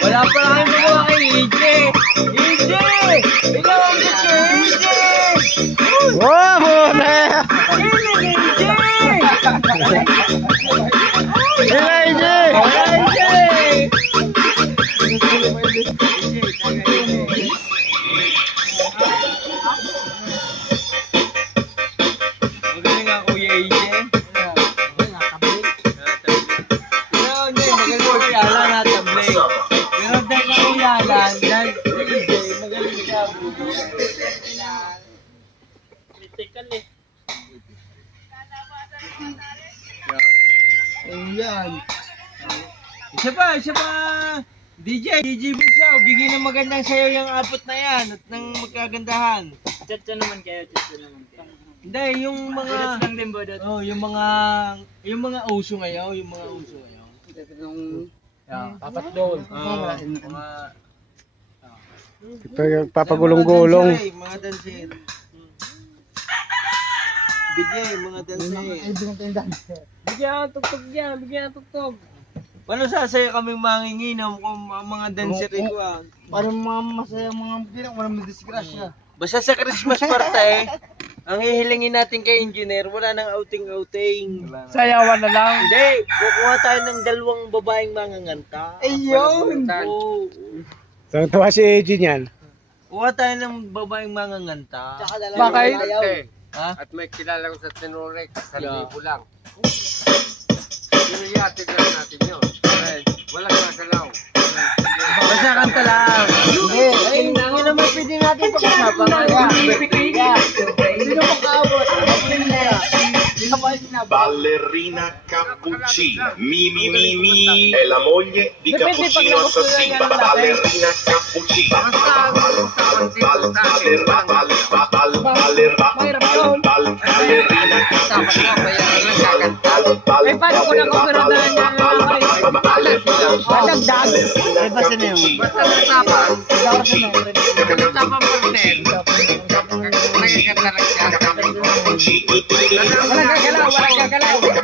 Wala pa lang magawa kay EJ! EJ! Ikaw ang EJ! EJ! Wow, muna! EJ! Sila, EJ! Magaling nga Kuya EJ. Yalan at tablay. Pero dahil ako yalan, dahil EJ, magaling siya. Critical eh. Ayan. Isa pa. DJ Bunsaw, bigyan ng magandang sayo yung apot na yan at ng magkagandahan. Chat naman kayo. Hindi, yung mga... Lang din ba Oh, yung mga uso ngayon, Apat doon. Papagulong-gulong. Mga dancer. Bigay, mga dancer. Bigyan ang tugtog. Paano sasaya kaming manginginom kung mga dancer ko ah? Para masaya mga bilang, walang disgrasya. Basta sa Christmas party, ang hihilingin natin kay engineer, wala nang outing-outing. Sayawan na lang. Hindi, kukuha tayo ng dalawang babaeng manganganta. Ayun! Oo. Tuwa si EJ niyan. Kuha tayo ng babaeng manganganta. Bakit? Ha? At may kilala ko sa Tenorex, sa libo lang. Yun yung atigan natin yun. Walang masalaw. Basta kanta lang. Ay, hindi naman pwede natin pag-usapan kaya. Sino makaabot? Ballerina Cappuccina, mi, è la moglie di Cappuccino Assassino. Ballerina Cappuccina, ballerina Cappuccina. Eh, paano ko nakusurodahan niya na madagdag? Ay, basta na yun. Basta usapan, usapan pa rin. Nakikita lang siya. Walang gagalaw.